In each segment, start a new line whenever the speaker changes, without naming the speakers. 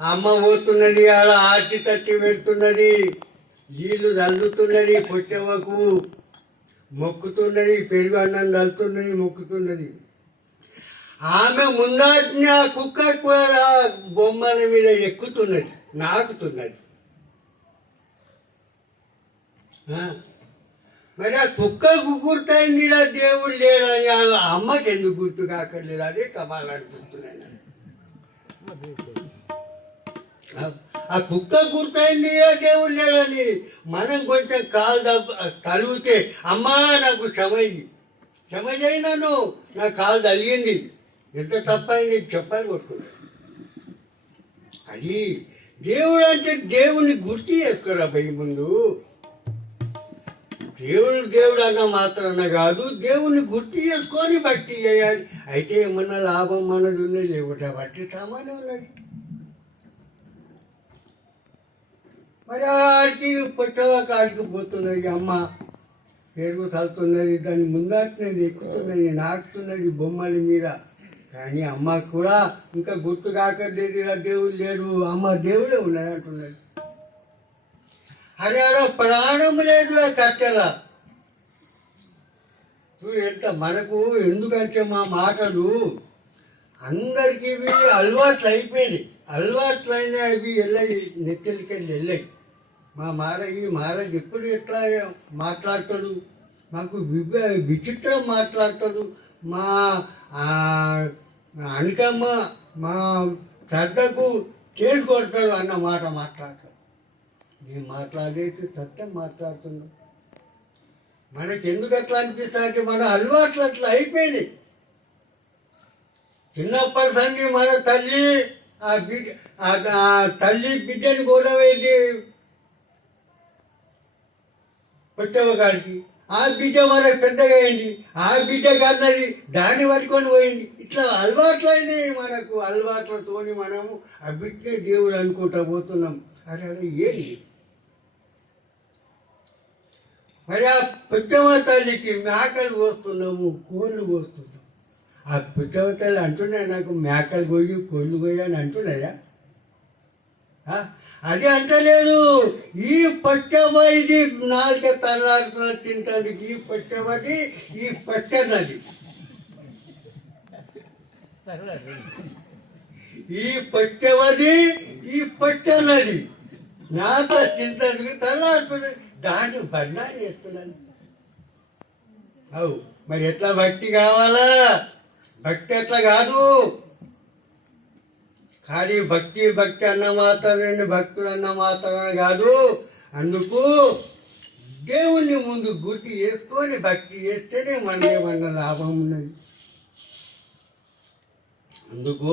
అమ్మ పోతున్నది ఆడ ఆటి తట్టి పెడుతున్నది నీళ్ళు చల్లుతున్నది పొచ్చమ్మకు మొక్కుతున్నది పెరుగు అన్నం చల్లుతున్నది మొక్కుతున్నది. ఆమె ముందాటిని ఆ కుక్క కూడా బొమ్మల మీద ఎక్కుతున్నది నాకుతున్నది. మరి ఆ కుక్క గుర్తాయింది దేవుడు లేడని వాళ్ళ అమ్మకి ఎందుకు గుర్తు కాకర్లేదు అదే కమాలనిపిస్తున్నాను ఆ- కుక్క గుర్తయింది దేవుడు లేదని మనం కొంచెం కాలు దబ్బ- తలిగితే అమ్మా నాకు క్షమైంది. క్షమ చేయనను నా కాలు తలిగింది ఎంత తప్పైంది చెప్పాలి కొట్టుకున్నాను అది దేవుడు అంటే దేవుని గుర్తు చేసుకోరా భయ ముందు. దేవుడు దేవుడు అన్న మాత్రాన కాదు దేవుని గుర్తు చేసుకొని భక్తి చేయాలి. అయితే ఏమన్నా లాభం మనది ఉన్నది లేకుంటే బట్టి సామాన్యం ఉన్నది. మరి ఆడికి పొచ్చవ కాడికి పోతున్నది అమ్మ. పేరుకు తలుతున్నది దాన్ని ముందటినది ఎక్కుతున్నది నాటుతున్నది బొమ్మల మీద. కానీ అమ్మ కూడా ఇంకా గుర్తు కాకర్లేదు ఇలా దేవుడు లేడు అమ్మ దేవుడే ఉన్నాడు అంటున్నాడు అరే ఆడ ప్రాణం లేదు ఆ కట్టెల. చూడు ఎంత మనకు ఎందుకంటే మా మాటలు అందరికీ ఇవి అలవాట్లు అయిపోయినాయి. అలవాట్లు అయినా అవి వెళ్ళాయి నెత్తిలికెళ్ళి వెళ్ళాయి మా మారయ్య మహారాజ్ ఎప్పుడు ఎట్లా మాట్లాడతాడు? మాకు విచిత్రం మాట్లాడతాడు. మా అనికమ్మ మా శ్రద్ధకు చేసి కొడతాడు అన్న మాట మాట్లాడతాడు. నేను మాట్లాడేది సత్యం మాట్లాడుతున్నాం. మనకి ఎందుకు అట్లా అనిపిస్తారంటే మన అలవాట్లు అట్లా అయిపోయింది చిన్నప్పటి సంగీ మన తల్లి ఆ బిడ్డ ఆ- తల్లి బిడ్డను కూడా వెళ్ళి వచ్చావు గారికి ఆ బిడ్డ మనకు పెద్దగా అయింది. ఆ బిడ్డ కన్నది దాన్ని పట్టుకొని పోయింది. ఇట్లా అలవాట్లు మనకు. అలవాట్లతోని మనము ఆ బిడ్డే దేవుడు అనుకుంటా పోతున్నాం. అరే అరే ఏంటి మరి ఆ పెద్దమ్మ తల్లికి మేకలు పోస్తున్నాము కోళ్ళు పోస్తున్నాము ఆ పెద్దమ్మ తల్లి అంటున్నాయి నాకు మేకలు పోయి కోళ్ళు పోయి అని అంటున్నాయా? అది అంటలేదు ఈ పచ్చవ ఇది నాలుక తల్లాడుతున్న తింటానికి ఈ పచ్చవది ఈ పచ్చనది ఈ పచ్చవది ఈ పచ్చనది నాతో తింటానికి తల్లాడుతుంది దాన్ని బండా చేస్తున్నాను. అవు మరి ఎట్లా భక్తి కావాలా? భక్తి ఎట్లా కాదు? కానీ భక్తి భక్తి అన్న మాత్రమే భక్తులు అన్న మాత్రమే కాదు. అందుకు దేవుణ్ణి ముందు గుర్తు చేసుకొని భక్తి చేస్తేనే మనకేమన్నా లాభం ఉన్నది. అందుకు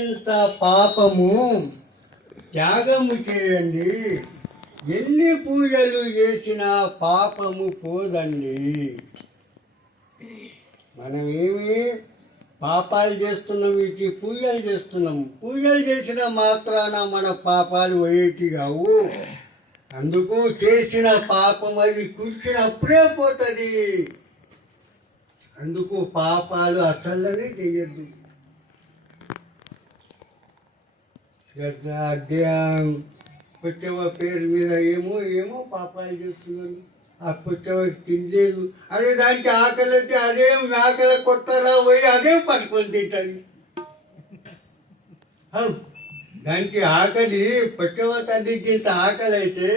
ఇంత పాపము త్యాగము చేయండి. ఎన్ని పూజలు చేసినా పాపము పోదండి. మనమేమి పాపాలు చేస్తున్నాం ఇచ్చి పూజలు చేస్తున్నాం. పూజలు చేసిన మాత్రాన మన పాపాలు పోయేటి కావు. అందుకు చేసిన పాపం అది కుడిచినప్పుడే పోతుంది. అందుకు పాపాలు అసలనే చెయ్యద్దు. పుచ్చవ పేరు మీద ఏమో ఏమో పాపాలు చేస్తున్నాను ఆ పుచ్చవ తినలేదు. అదే దానికి ఆకలి అయితే అదేం ఆకలి కొట్టరా పోయి అదేం పట్టుకొని తింటుంది. దానికి ఆకలి పుచ్చవ తల్లికి ఇంత ఆకలి అయితే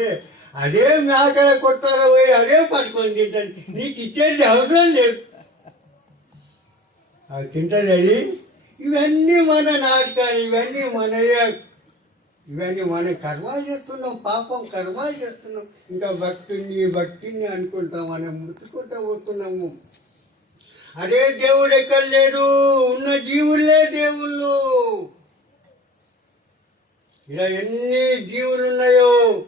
అదేం ఆకలి కొట్టరా పోయి అదేం పట్టుకొని తింటుంది. నీకు ఇచ్చేది అవసరం లేదు. అది తింటుంది అది. ఇవన్నీ మన నాటకాలు ఇవన్నీ మనయే ఇవన్నీ మన కర్మాలు చేస్తున్నాం పాపం కర్మాలు చేస్తున్నాం. ఇంకా భక్తుని భక్తిని అనుకుంటాం మనం ముట్టుకుంటా పోతున్నాము. అదే దేవుడు ఎక్కడ లేడు? ఉన్న జీవులే దేవుళ్ళు. ఇలా ఎన్ని జీవులు ఉన్నాయో?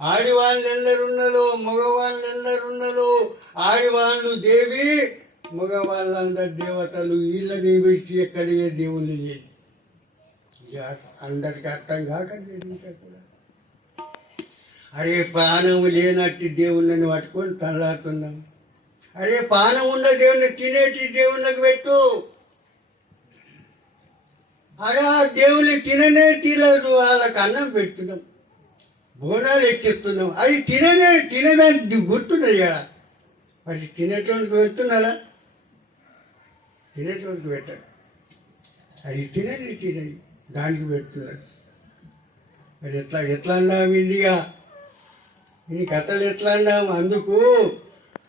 ఆడివాళ్ళు ఎందరున్నలో మగవాళ్ళు ఎందరున్నలో ఆడివాళ్ళు దేవి మగవాళ్ళందరి దేవతలు వీళ్ళని విడిచి ఎక్కడే దేవుళ్ళు చేసి అందరికి అర్థం కాక కూడా. అరే ప్రాణం లేనట్టి దేవుళ్ళని పట్టుకొని తల్లాడుతున్నాం. అరే ప్రాణం ఉన్న దేవుని తినేటి దేవుళ్ళకి పెట్టు. అరే ఆ దేవుళ్ళు తిననే తినదు వాళ్ళకి అన్నం పెడుతున్నాం. బోనాలు ఎక్కిస్తున్నాం. అది తిననే తినదానికి గుర్తున్నాయా? కదా మరి పెడుతున్నారా? తినేటోనికి పెట్టాడు. అది తినని తినని దానికి పెడుతున్నాడు మరి ఎట్లా ఎట్లా అన్నాం ఇండియా ఈ కథలు ఎట్లా అన్నాం అందుకు